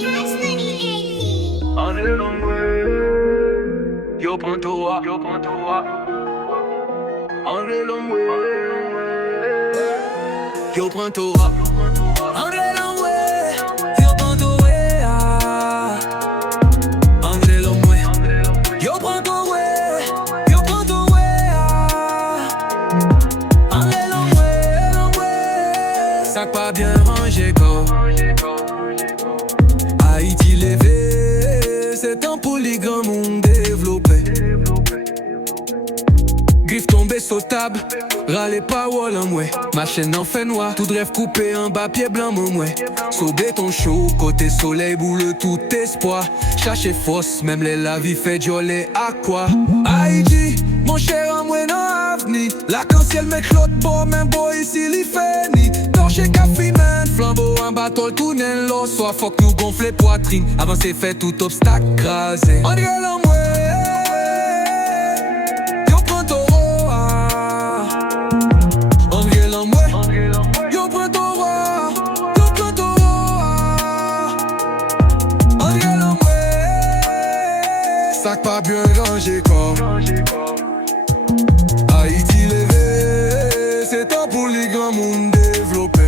Cash Money 80. On the long way, yo prends toi, On the long way, yo prends toi. On the long way, yo prends toi. On the long way, yo prends toi, yo prends toi. On the long way, sac pas bien rangé quoi. Haïti levé, c'est un polygame monde développé. Griffe tombé sur table, râlez pas wall en mouais. Ma chaîne en fait noir, tout rêve coupé en bas pied blanc mon mouais. Sous béton chaud, côté soleil boule tout espoir. Chercher force, même les la vie fait joler à quoi. Haïti, mon cher en mouais non avenir. L'arc-en-ciel met l'autre bord, même beau ici li fait ni. Torché café man, flambeau en bateau tourner l'eau. Soit faut que nous gonfler poitrine, avant c'est fait tout obstacle crasé. On dirait l'en mouais. Sac pas bien rangé quoi. Haïti levé, c'est un pour les grands mondes développés.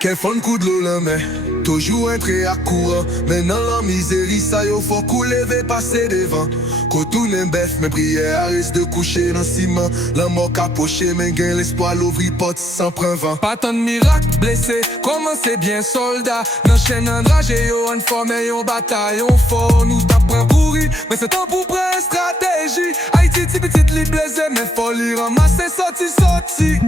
Quel fun coup de l'eau la main, toujours entré à courant. Maintenant la misérie ça yo faut couler, passer devant. Quand tout n'est bête, mes prières risquent de coucher dans le ciment. La mort capoché, mais gain l'espoir, l'ouvrir porte sans prendre vent. Pas tant de miracles, blessé, comment c'est bien soldat. Dans chaîne en drage, yo en forme, yo bataillon fort. Nous tapons pourri, mais c'est temps pour prendre stratégie. Haïti, petit, li blessé, mais faut li ramasser, sorti.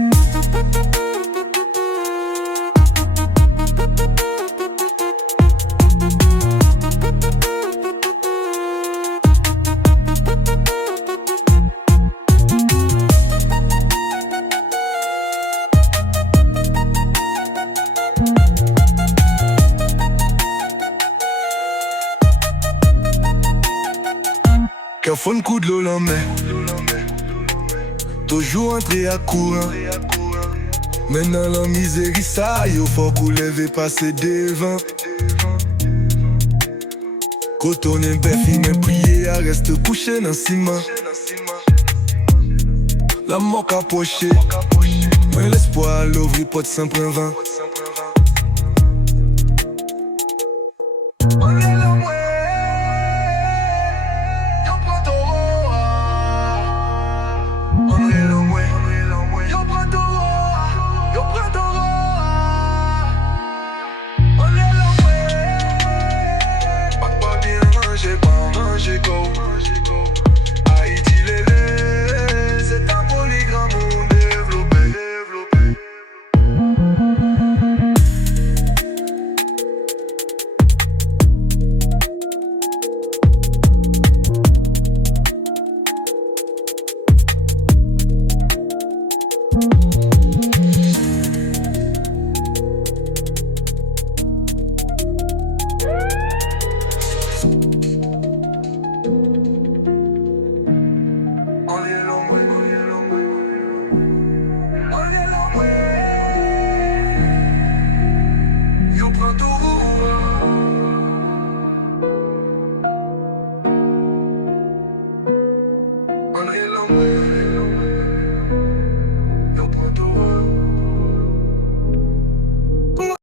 Qu'un fun coup de l'eau la main, toujours entré à courant. Maintenant la misérie ça, yo faut couler, passer devant. Quand on est bête, il m'a prié, reste couché dans le ciment. La mort capoché, mais l'espoir l'ouvrir porte sans prendre vent.